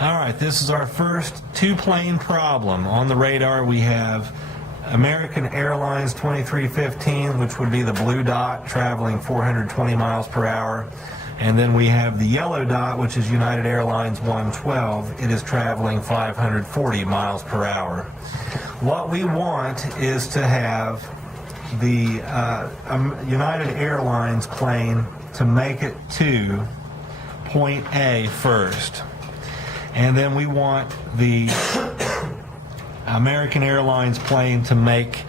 All right, this is our first two-plane problem. On the radar we have American Airlines 2315, which would be the blue dot, traveling 420 miles per hour. And then we have the yellow dot, which is United Airlines 112. It is traveling 540 miles per hour. What we want is to have the United Airlines plane to make it to point A first. And then we want the American Airlines plane to make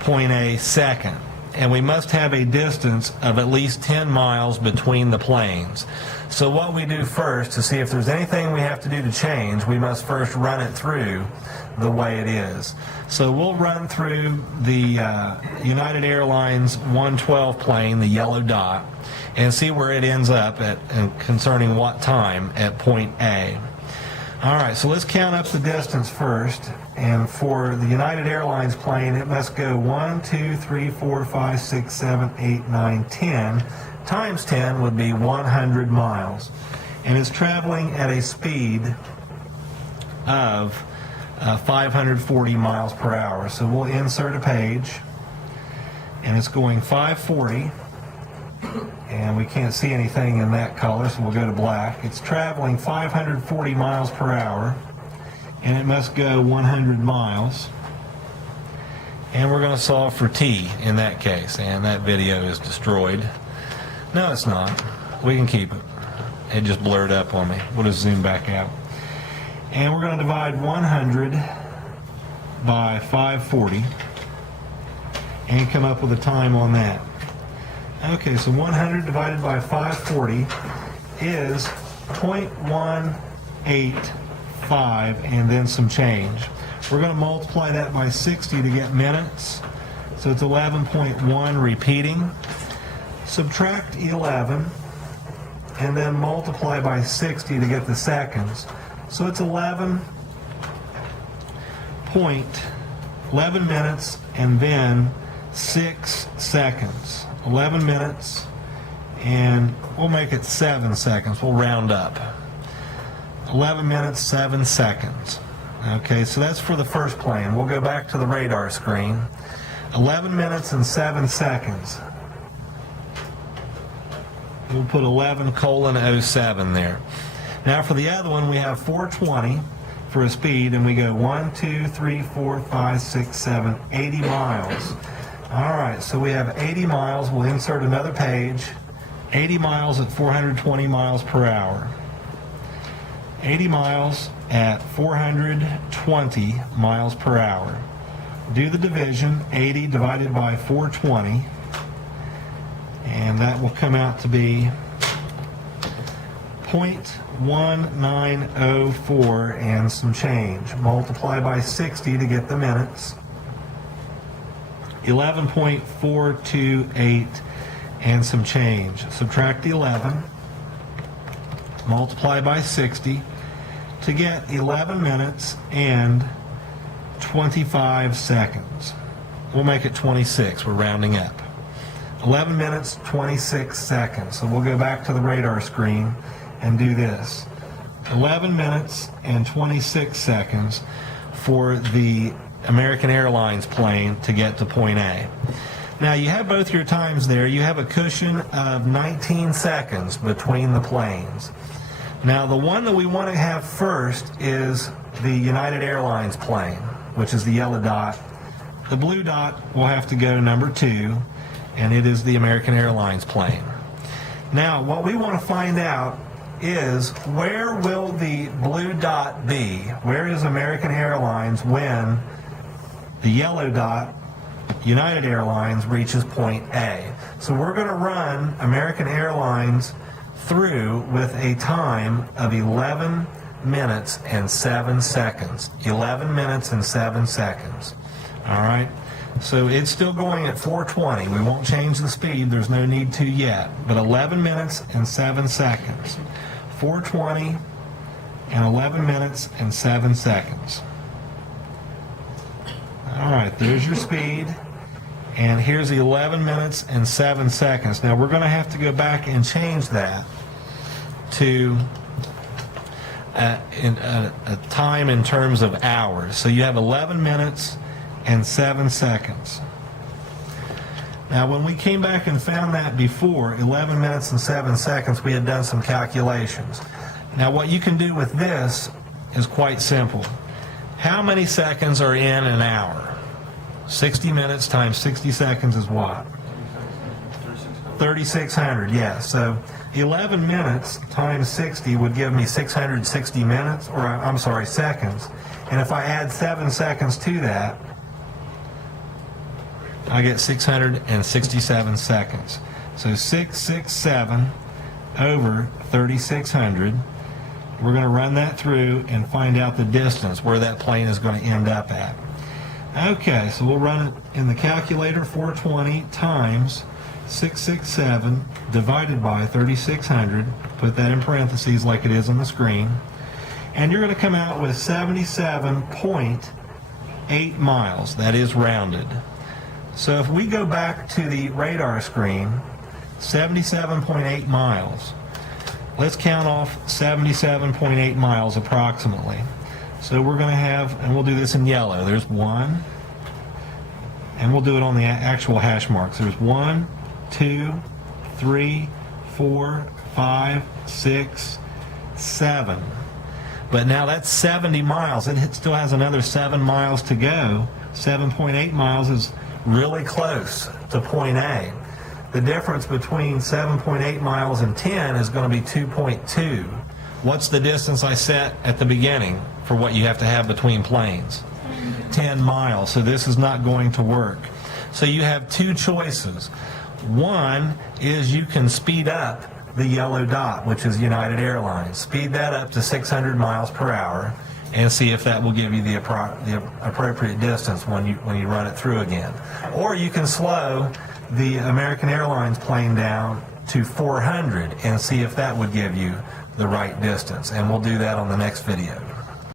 point A second. And we must have a distance of at least 10 miles between the planes. So what we do first, to see if there's anything we have to do to change, we must first run it through the way it is. So we'll run through the United Airlines 112 plane, the yellow dot, and see where it ends up at, concerning what time at point A. All right, so let's count up the distance first. And for the United Airlines plane, it must go 1, 2, 3, 4, 5, 6, 7, 8, 9, 10. Times 10 would be 100 miles. And it's traveling at a speed of 540 miles per hour. So we'll insert a page. And it's going 540. And we can't see anything in that color, so we'll go to black. It's traveling 540 miles per hour, and it must go 100 miles. And we're going to solve for t in that case, and that video is destroyed. No, it's not. We can keep it. It just blurred up on me. We'll just zoom back out. And we're going to divide 100 by 540 and come up with a time on that. Okay, so 100 divided by 540 is 0.185 and then some change. We're going to multiply that by 60 to get minutes. So it's 11.1 repeating. Subtract 11 and then multiply by 60 to get the seconds. So it's 11 minutes and then 6 seconds. 11 minutes, and we'll make it 7 seconds. We'll round up. 11 minutes, 7 seconds. Okay, so that's for the first plane. We'll go back to the radar screen. 11 minutes and 7 seconds. We'll put 11:07 there. Now for the other one, we have 420 for a speed, and we go 1, 2, 3, 4, 5, 6, 7, 80 miles. All right, so we have 80 miles. We'll insert another page. 80 miles at 420 miles per hour. 80 miles at 420 miles per hour. Do the division, 80 divided by 420, and that will come out to be 0.1904 and some change. Multiply by 60 to get the minutes. 11.428 and some change. Subtract the 11, multiply by 60 to get 11 minutes and 25 seconds. We'll make it 26. We're rounding up. 11 minutes, 26 seconds. So we'll go back to the radar screen and do this. 11 minutes and 26 seconds for the American Airlines plane to get to point A. Now you have both your times there. You have a cushion of 19 seconds between the planes. Now the one that we want to have first is the United Airlines plane, which is the yellow dot. The blue dot will have to go number 2, and it is the American Airlines plane. Now what we want to find out is, where will the blue dot be? Where is American Airlines when the yellow dot, United Airlines, reaches point A? So we're going to run American Airlines through with a time of 11 minutes and 7 seconds. 11 minutes and 7 seconds. All right? So it's still going at 420. We won't change the speed. There's no need to yet. But 11 minutes and 7 seconds. 420 and 11 minutes and 7 seconds. All right, there's your speed, and here's 11 minutes and 7 seconds. Now we're going to have to go back and change that to a time in terms of hours. So you have 11 minutes and 7 seconds. Now, when we came back and found that before, 11 minutes and 7 seconds, we had done some calculations. Now, what you can do with this is quite simple. How many seconds are in an hour? 60 minutes times 60 seconds is what? 3,600, yes. So 11 minutes times 60 would give me 660 minutes, or I'm sorry, seconds. And if I add 7 seconds to that, I get 667 seconds. So 667 over 3,600. We're going to run that through and find out the distance where that plane is going to end up at. Okay, so we'll run it in the calculator. 420 times 667 divided by 3,600. Put that in parentheses like it is on the screen. And you're going to come out with 77.8 miles. That is rounded. So if we go back to the radar screen, 77.8 miles. Let's count off 77.8 miles approximately. So we're going to have, and we'll do this in yellow. There's 1, and we'll do it on the actual hash marks. There's 1, 2, 3, 4, 5, 6, 7. But now that's 70 miles. It still has another 7 miles to go. 7.8 miles is really close to point A. The difference between 7.8 miles and 10 is going to be 2.2. What's the distance I set at the beginning for what you have to have between planes? 10 miles. So this is not going to work. So you have two choices. One is you can speed up the yellow dot, which is United Airlines. Speed that up to 600 miles per hour and see if that will give you the appropriate distance when you run it through again. Or you can slow the American Airlines plane down to 400 and see if that would give you the right distance. And we'll do that on the next video.